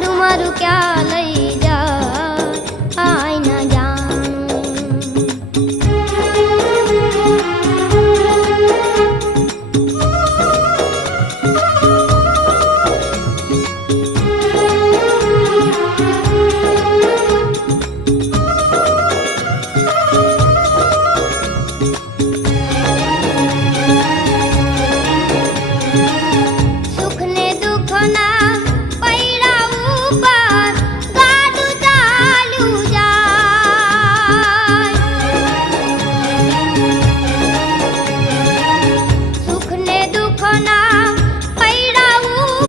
લાડુ મારું ક્યાં લઈ જા આઈ ના જાણું સુખ ને દુઃખ ના